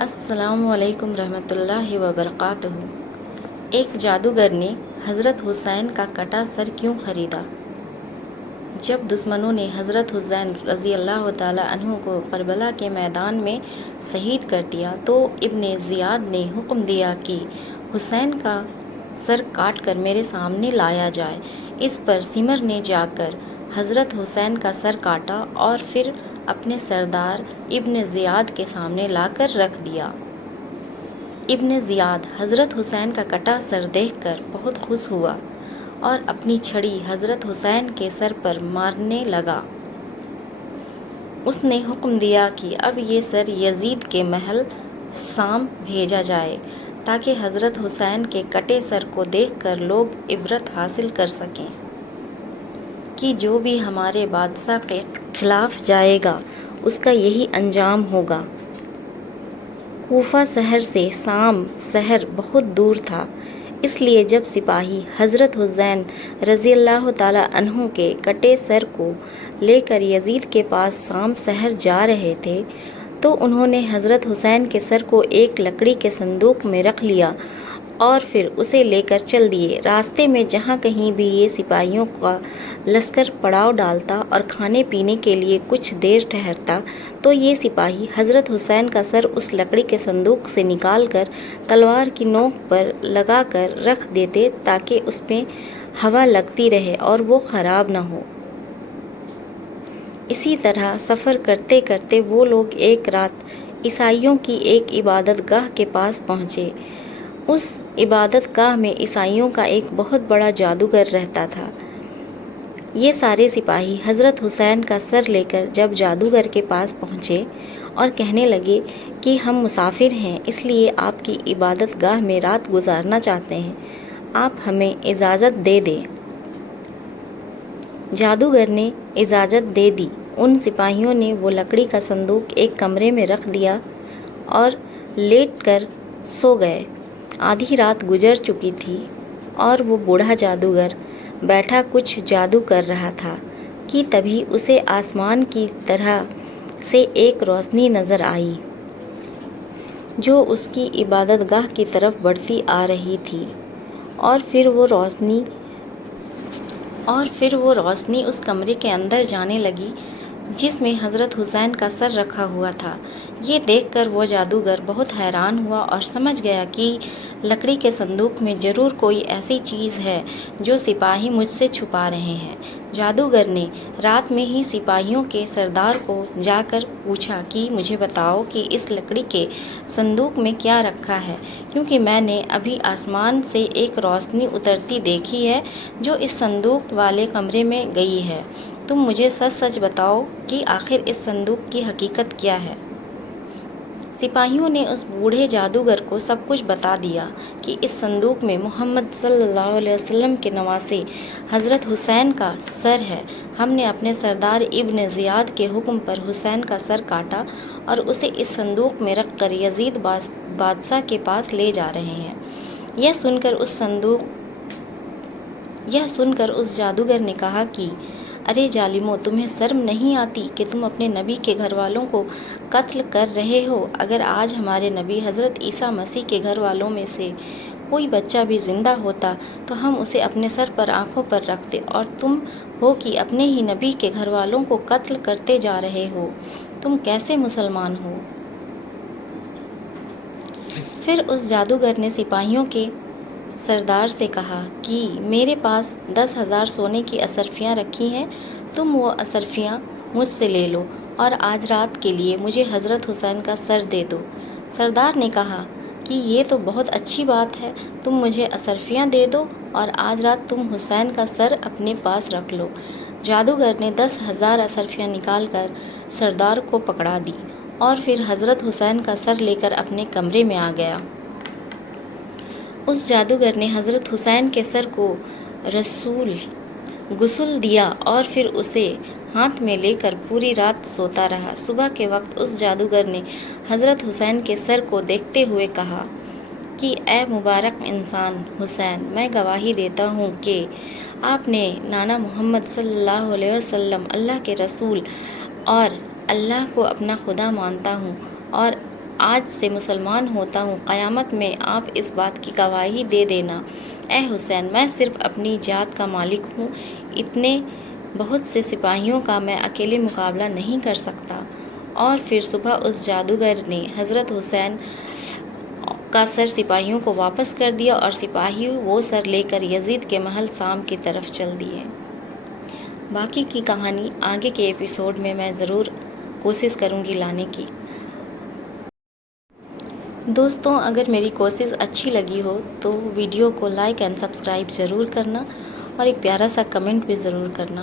السلام علیکم رحمۃ اللہ وبرکاتہ۔ ایک جادوگر نے حضرت حسین کا کٹا سر کیوں خریدا؟ جب دشمنوں نے حضرت حسین رضی اللہ تعالیٰ عنہ کو کربلا کے میدان میں شہید کر دیا تو ابن زیاد نے حکم دیا کہ حسین کا سر کاٹ کر میرے سامنے لایا جائے۔ اس پر سمر نے جا کر حضرت حسین کا سر کاٹا اور پھر اپنے سردار ابن زیاد کے سامنے لا کر رکھ دیا۔ ابن زیاد حضرت حسین کا کٹا سر دیکھ کر بہت خوش ہوا اور اپنی چھڑی حضرت حسین کے سر پر مارنے لگا۔ اس نے حکم دیا کہ اب یہ سر یزید کے محل شام بھیجا جائے تاکہ حضرت حسین کے کٹے سر کو دیکھ کر لوگ عبرت حاصل کر سکیں کہ جو بھی ہمارے بادشاہ کے خلاف جائے گا اس کا یہی انجام ہوگا۔ کوفہ شہر سے شام شہر بہت دور تھا، اس لیے جب سپاہی حضرت حسین رضی اللہ تعالیٰ عنہ کے کٹے سر کو لے کر یزید کے پاس شام شہر جا رہے تھے تو انہوں نے حضرت حسین کے سر کو ایک لکڑی کے صندوق میں رکھ لیا اور پھر اسے لے کر چل دیے۔ راستے میں جہاں کہیں بھی یہ سپاہیوں کا لشکر پڑاؤ ڈالتا اور کھانے پینے کے لیے کچھ دیر ٹھہرتا تو یہ سپاہی حضرت حسین کا سر اس لکڑی کے صندوق سے نکال کر تلوار کی نوک پر لگا کر رکھ دیتے تاکہ اس میں ہوا لگتی رہے اور وہ خراب نہ ہو۔ اسی طرح سفر کرتے کرتے وہ لوگ ایک رات عیسائیوں کی ایک عبادت گاہ کے پاس پہنچے۔ اس عبادت گاہ میں عیسائیوں کا ایک بہت بڑا جادوگر رہتا تھا۔ یہ سارے سپاہی حضرت حسین کا سر لے کر جب جادوگر کے پاس پہنچے اور کہنے لگے کہ ہم مسافر ہیں، اس لیے آپ کی عبادت گاہ میں رات گزارنا چاہتے ہیں، آپ ہمیں اجازت دے دیں۔ جادوگر نے اجازت دے دی۔ ان سپاہیوں نے وہ لکڑی کا صندوق ایک کمرے میں رکھ دیا اور لیٹ کر سو گئے۔ آدھی رات گزر چکی تھی اور وہ بوڑھا جادوگر بیٹھا کچھ جادو کر رہا تھا کہ تبھی اسے آسمان کی طرح سے ایک روشنی نظر آئی جو اس کی عبادت گاہ کی طرف بڑھتی آ رہی تھی، اور پھر وہ روشنی اس کمرے کے اندر جانے لگی جس میں حضرت حسین کا سر رکھا ہوا تھا۔ یہ دیکھ کر وہ جادوگر بہت حیران ہوا اور سمجھ گیا کہ لکڑی کے صندوق میں ضرور کوئی ایسی چیز ہے جو سپاہی مجھ سے چھپا رہے ہیں۔ جادوگر نے رات میں ہی سپاہیوں کے سردار کو جا کر پوچھا کہ مجھے بتاؤ کہ اس لکڑی کے صندوق میں کیا رکھا ہے، کیونکہ میں نے ابھی آسمان سے ایک روشنی اترتی دیکھی ہے جو اس صندوق والے کمرے میں گئی ہے۔ تم مجھے سچ سچ بتاؤ کہ آخر اس صندوق کی حقیقت کیا ہے۔ سپاہیوں نے اس بوڑھے جادوگر کو سب کچھ بتا دیا کہ اس صندوق میں محمد صلی اللہ علیہ وسلم کے نواسے حضرت حسین کا سر ہے۔ ہم نے اپنے سردار ابن زیاد کے حکم پر حسین کا سر کاٹا اور اسے اس صندوق میں رکھ کر یزید بادشاہ کے پاس لے جا رہے ہیں۔ یہ سن کر اس جادوگر نے کہا کہ ارے ظالمو، تمہیں شرم نہیں آتی کہ تم اپنے نبی کے گھر والوں کو قتل کر رہے ہو؟ اگر آج ہمارے نبی حضرت عیسیٰ مسیح کے گھر والوں میں سے کوئی بچہ بھی زندہ ہوتا تو ہم اسے اپنے سر پر آنکھوں پر رکھتے، اور تم ہو کہ اپنے ہی نبی کے گھر والوں کو قتل کرتے جا رہے ہو، تم کیسے مسلمان ہو؟ پھر اس جادوگر نے سپاہیوں کے سردار سے کہا کہ میرے پاس 10,000 سونے کی اصرفیاں رکھی ہیں، تم وہ اصرفیاں مجھ سے لے لو اور آج رات کے لیے مجھے حضرت حسین کا سر دے دو۔ سردار نے کہا کہ یہ تو بہت اچھی بات ہے، تم مجھے اصرفیاں دے دو اور آج رات تم حسین کا سر اپنے پاس رکھ لو۔ جادوگر نے 10,000 اصرفیاں نکال کر سردار کو پکڑا دی اور پھر حضرت حسین کا سر لے کر اپنے کمرے میں آ گیا۔ اس جادوگر نے حضرت حسین کے سر کو غسل دیا اور پھر اسے ہاتھ میں لے کر پوری رات سوتا رہا۔ صبح کے وقت اس جادوگر نے حضرت حسین کے سر کو دیکھتے ہوئے کہا کہ اے مبارک انسان حسین، میں گواہی دیتا ہوں کہ آپ نے نانا محمد صلی اللہ علیہ وسلم اللہ کے رسول اور اللہ کو اپنا خدا مانتا ہوں، اور آج سے مسلمان ہوتا ہوں، قیامت میں آپ اس بات کی گواہی دے دینا۔ اے حسین، میں صرف اپنی جات کا مالک ہوں، اتنے بہت سے سپاہیوں کا میں اکیلے مقابلہ نہیں کر سکتا۔ اور پھر صبح اس جادوگر نے حضرت حسین کا سر سپاہیوں کو واپس کر دیا اور سپاہی وہ سر لے کر یزید کے محل شام کی طرف چل دیے۔ باقی کی کہانی آگے کے ایپیسوڈ میں ضرور کوشش کروں گی لانے کی۔ دوستوں، اگر میری کوشش اچھی لگی ہو تو ویڈیو کو لائک اینڈ سبسکرائب ضرور کرنا اور ایک پیارا سا کمنٹ بھی ضرور کرنا۔